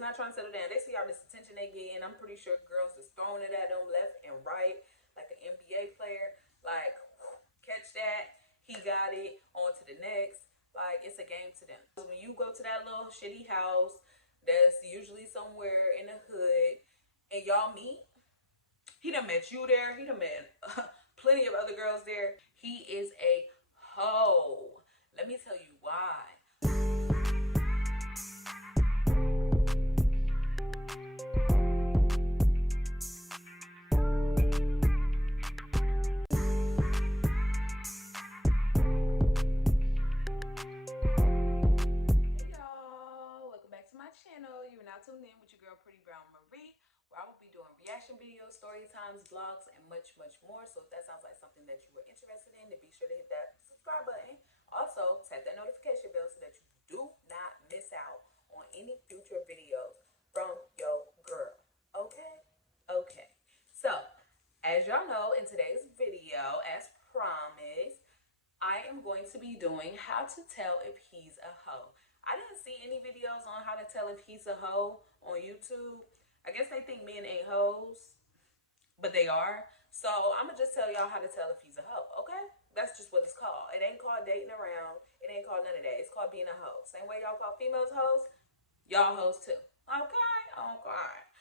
is not trying to settle down. They see all this attention they get, and I'm pretty sure girls is throwing it at them left and right, like an NBA player. Like, catch that, he got it, on to the next. Like, it's a game to them. When you go to that little shitty house that's usually somewhere in the hood, and y'all meet, he done met you there. He done met plenty of other girls there. He is a hoe. Let me tell you why. You're now tuned in with your girl Pretty Brown Marie, where I will be doing reaction videos, story times, vlogs, and much more. So if that sounds like something that you were interested in, then be sure to hit that subscribe button. Also, tap that notification bell so that you do not miss out on any future videos from your girl. Okay. So, as y'all know, in today's video, as promised, I am going to be doing how to tell if he's a hoe. I didn't see any videos on how to tell if he's a hoe on YouTube. I guess they think men ain't hoes, but they are. So I'm going to just tell y'all how to tell if he's a hoe, okay? That's just what it's called. It ain't called dating around. It ain't called none of that. It's called being a hoe. Same way y'all call females hoes, y'all hoes too. Okay?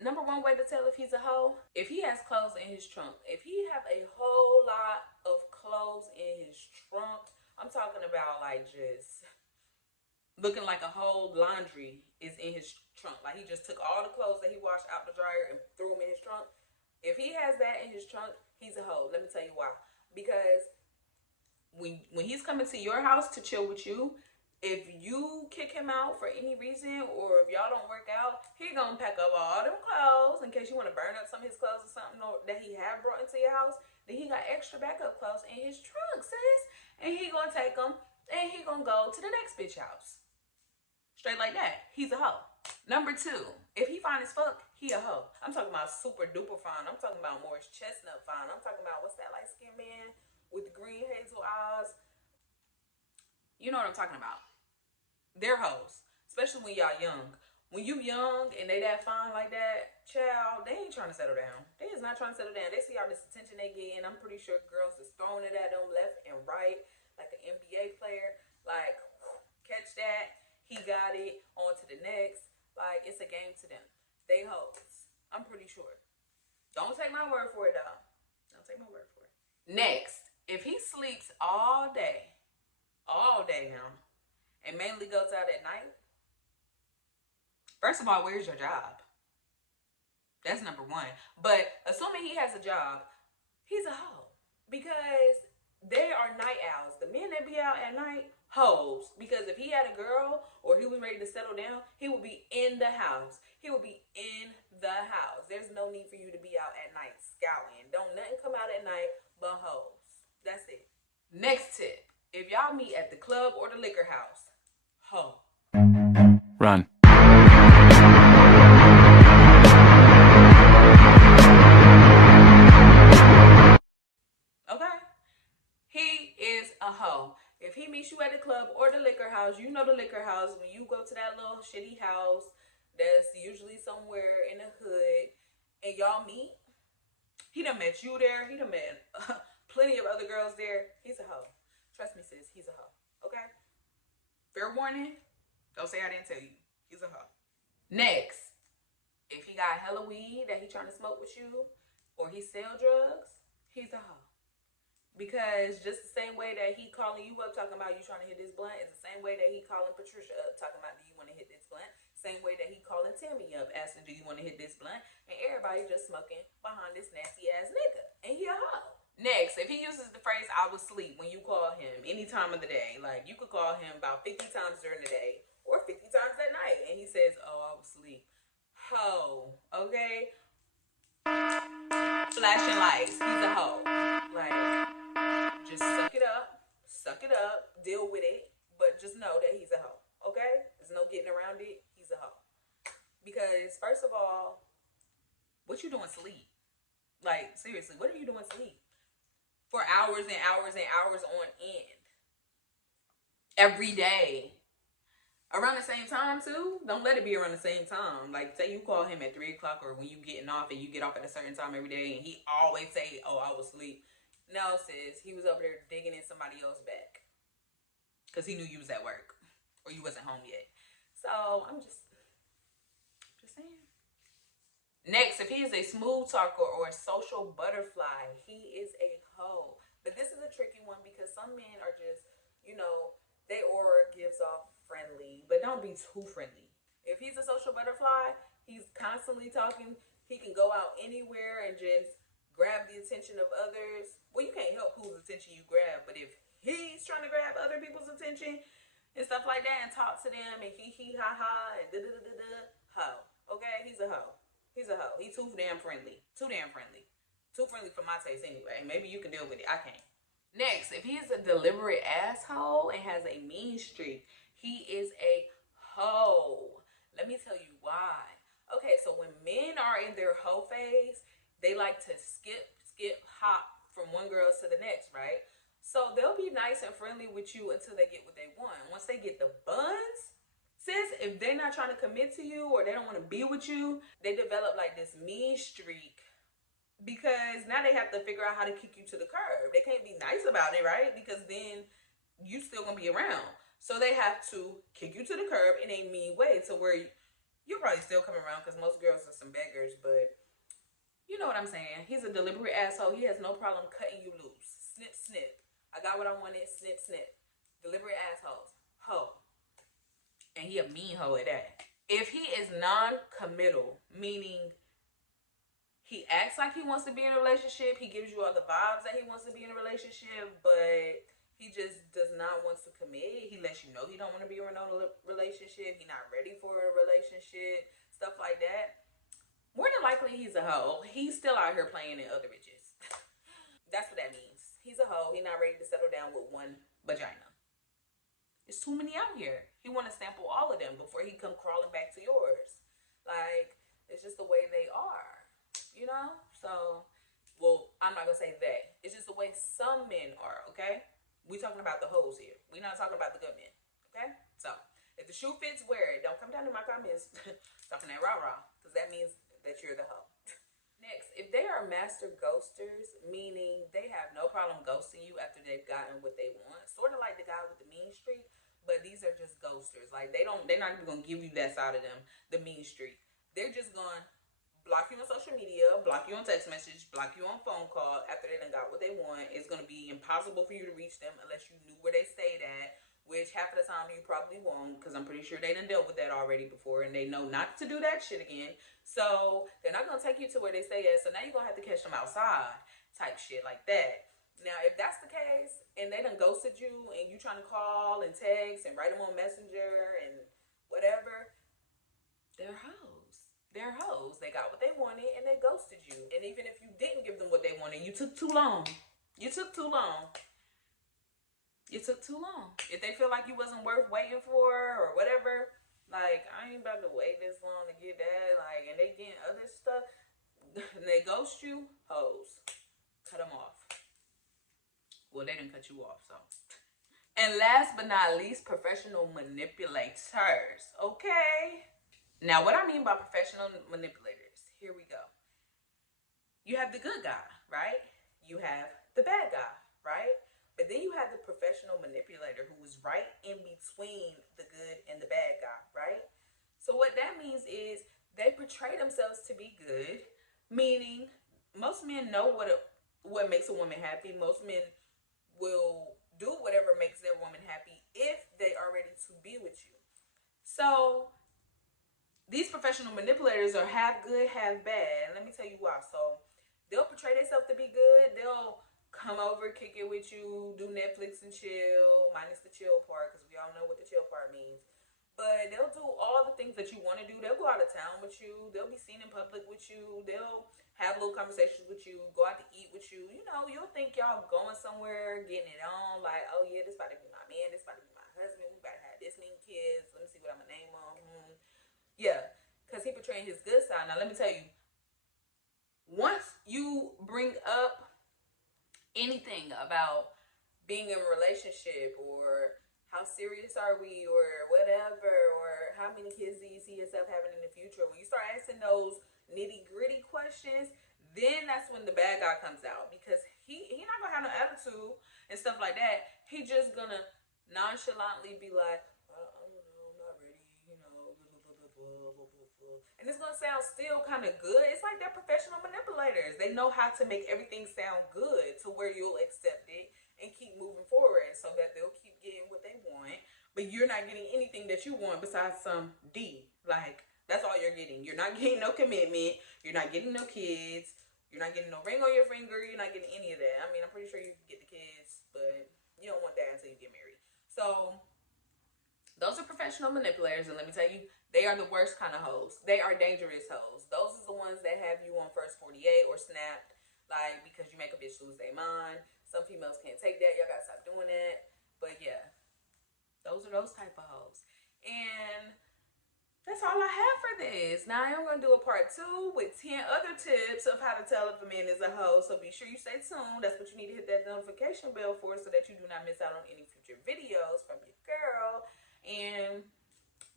Number one way to tell if he's a hoe, if he has clothes in his trunk. If he have a whole lot of clothes in his trunk, I'm talking about like just looking like a whole laundry is in his trunk. Like he just took all the clothes that he washed out the dryer and threw them in his trunk. If he has that in his trunk, he's a hoe. Let me tell you why. Because when he's coming to your house to chill with you, if you kick him out for any reason, or if y'all don't work out, he gonna pack up all them clothes in case you want to burn up some of his clothes or something that he have brought into your house. Then he got extra backup clothes in his trunk, sis. And he gonna take them and he gonna go to the next bitch house. Straight like that. He's a hoe. Number two, if he fine as fuck, he a hoe. I'm talking about super duper fine. I'm talking about Morris Chestnut fine. I'm talking about, what's that light skinned man with the green hazel eyes? You know what I'm talking about. They're hoes. Especially when y'all young. When you young and they that fine like that, child, they ain't trying to settle down. They is not trying to settle down. They see all this attention they get, and I'm pretty sure girls is throwing it at them left and right, like an NBA player. Like, catch that, he got it, on to the next. Like, it's a game to them. They hoes. I'm pretty sure. Don't take my word for it, though. Don't take my word for it. Next, if he sleeps all day now, and mainly goes out at night, first of all, where's your job? That's number one. But assuming he has a job, he's a hoe. Because they are night owls. The men that be out at night, hoes. Because if he had a girl or he was ready to settle down, he would be in the house. He would be in the house. There's no need for you to be out at night scouting. Don't nothing come out at night but hoes. That's it. Next tip. If y'all meet at the club or the liquor house, hoe. Run. Okay? He is a hoe. If he meets you at the club or the liquor house, you know the liquor house, when you go to that little shitty house that's usually somewhere in the hood, and y'all meet, he done met you there. He done met plenty of other girls there. He's a hoe. Trust me, sis. He's a hoe. Okay? Fair warning. Don't say I didn't tell you. He's a hoe. Next, if he got hella weed that he trying to smoke with you, or he sell drugs, he's a hoe. Because just the same way that he calling you up talking about you trying to hit this blunt is the same way that he calling Patricia up talking about, do you want to hit this blunt? Same way that he calling Timmy up asking, do you want to hit this blunt? And everybody just smoking behind this nasty ass nigga. And he a hoe. Next, if he uses the phrase, I was asleep, when you call him any time of the day, like you could call him about 50 times during the day or 50 times at night, and he says, oh, I was asleep. Hoe. Okay? Flashing lights. He's a hoe. Like, just suck it up, deal with it, but just know that he's a hoe, okay? There's no getting around it. He's a hoe. Because, first of all, what you doing sleep? Like, seriously, what are you doing sleep? For hours and hours and hours on end. Every day. Around the same time too. Don't let it be around the same time. Like say you call him at 3 o'clock or when you getting off and you get off at a certain time every day and he always say, "Oh, I was asleep." No, sis, he was over there digging in somebody else's back because he knew you was at work or you wasn't home yet. So I'm just saying. Next, if he is a smooth talker or a social butterfly, he is a hoe. But this is a tricky one because some men are just, they aura gives off friendly, but don't be too friendly. If he's a social butterfly, he's constantly talking. He can go out anywhere and just grab the attention of others. Well, you can't help whose attention you grab, but if he's trying to grab other people's attention and stuff like that and talk to them and hee ha ha and da da da da da, hoe. Okay, he's a hoe. He's a hoe. He's too damn friendly. Too damn friendly. Too friendly for my taste anyway. Maybe you can deal with it. I can't. Next, if he is a deliberate asshole and has a mean streak, he is a hoe. Let me tell you why. Okay, so when men are in their hoe phase, they like to skip, hop from one girl to the next, right? So they'll be nice and friendly with you until they get what they want. Once they get the buns, sis, if they're not trying to commit to you or they don't want to be with you, they develop like this mean streak because now they have to figure out how to kick you to the curb. They can't be nice about it, right? Because then you still gonna be around. So they have to kick you to the curb in a mean way to where you'll probably still come around because most girls are some beggars, but you know what I'm saying. He's a deliberate asshole. He has no problem cutting you loose. Snip, snip. I got what I wanted. Snip, snip. Deliberate assholes. Ho. And he a mean hoe at that. If he is non-committal, meaning he acts like he wants to be in a relationship, he gives you all the vibes that he wants to be in a relationship, but he just does not want to commit. He lets you know he don't want to be in a relationship. He's not ready for a relationship, stuff like that. More than likely, he's a hoe. He's still out here playing in other bitches. That's what that means. He's a hoe. He's not ready to settle down with one vagina. There's too many out here. He want to sample all of them before he come crawling back to yours. Like, it's just the way they are, you know? So, well, I'm not going to say that. It's just the way some men are, okay? We talking about the hoes here. We're not talking about the good men, okay? So, if the shoe fits, wear it. Don't come down in my comments talking that rah-rah, because that means that you're the hoe. Next, if they are master ghosters, meaning they have no problem ghosting you after they've gotten what they want, sort of like the guy with the mean streak, but these are just ghosters. Like they're not even gonna give you that side of them, the mean streak. They're just gonna block you on social media, block you on text message, block you on phone call after they done got what they want. It's gonna be impossible for you to reach them unless you knew where they stayed at, which half of the time you probably won't, because I'm pretty sure they done dealt with that already before and they know not to do that shit again. So they're not gonna take you to where they stay at. So now you're gonna have to catch them outside, type shit like that. Now, if that's the case and they done ghosted you and you trying to call and text and write them on Messenger and whatever, they're hoes. They're hoes. They got what they wanted and they ghosted you. And even if you didn't give them what they wanted, you took too long. You took too long. You took too long. If they feel like you wasn't worth waiting for or whatever, like, I ain't about to wait this long to get that, like, and they getting other stuff, and they ghost you, hoes. Cut them off. Well, they didn't cut you off, so. And last but not least, professional manipulators. Okay? Now, what I mean by professional manipulators, here we go. You have the good guy, right? You have the bad guy, right? But then you have the professional manipulator who is right in between the good and the bad guy, right? So what that means is they portray themselves to be good, meaning most men know what makes a woman happy. Most men will do whatever makes their woman happy if they are ready to be with you. So these professional manipulators are half good, half bad. Let me tell you why. So they'll portray themselves to be good. They'll come over, kick it with you, do Netflix and chill, minus the chill part, because we all know what the chill part means. But they'll do all the things that you want to do. They'll go out of town with you. They'll be seen in public with you. They'll have little conversations with you, go out to eat with you. You know, you'll think y'all going somewhere, getting it on, like, oh yeah, this about to be my man, this about to be my husband, we about to have this many kids, let me see what I'm gonna name them. Yeah, because he portraying his good side. Now let me tell you, once you bring up anything about being in a relationship or how serious are we, or whatever, or how many kids do you see yourself having in the future? When you start asking those nitty gritty questions, then that's when the bad guy comes out, because he not gonna have no attitude and stuff like that. He just gonna nonchalantly be like, I don't know, I'm not ready, you know, and it's gonna sound still kind of good. It's like they're professional manipulators. They know how to make everything sound good to where you'll accept it and keep moving forward, so that they'll keep getting what they want, but you're not getting anything that you want besides some D. Like, that's all you're getting. You're not getting no commitment. You're not getting no kids. You're not getting no ring on your finger. You're not getting any of that. I mean, I'm pretty sure you can get the kids, but you don't want that until you get married. So those are professional manipulators, and let me tell you, they are the worst kind of hoes. They are dangerous hoes. Those are the ones that have you on first 48 or snapped, like, because you make a bitch lose their mind. Some females can't take that. Y'all gotta stop doing that. But yeah, those are those type of hoes. And that's all I have for this. Now I am going to do a part 2 with 10 other tips of how to tell if a man is a hoe. So be sure you stay tuned. That's what you need to hit that notification bell for, so that you do not miss out on any future videos from your girl. And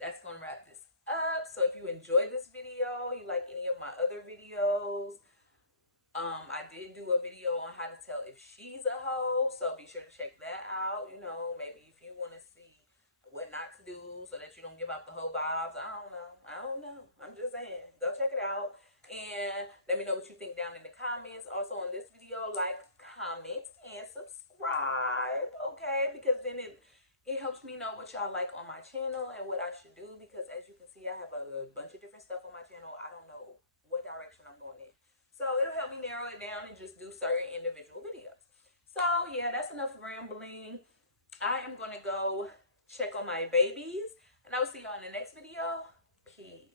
that's going to wrap this up. So if you enjoyed this video, you like any of my other videos, I did do a video on how to tell if she's a hoe, so be sure to check that out. You know, maybe if you want to see what not to do so that you don't give out the whole vibes. I don't know. I'm just saying. Go check it out. And let me know what you think down in the comments. Also on this video, like, comment, and subscribe. Okay? Because then it helps me know what y'all like on my channel and what I should do. Because as you can see, I have a bunch of different stuff on my channel. I don't know what direction I'm going in. So it'll help me narrow it down and just do certain individual videos. So yeah, that's enough rambling. I am going to go check on my babies, and I will see y'all in the next video. Peace.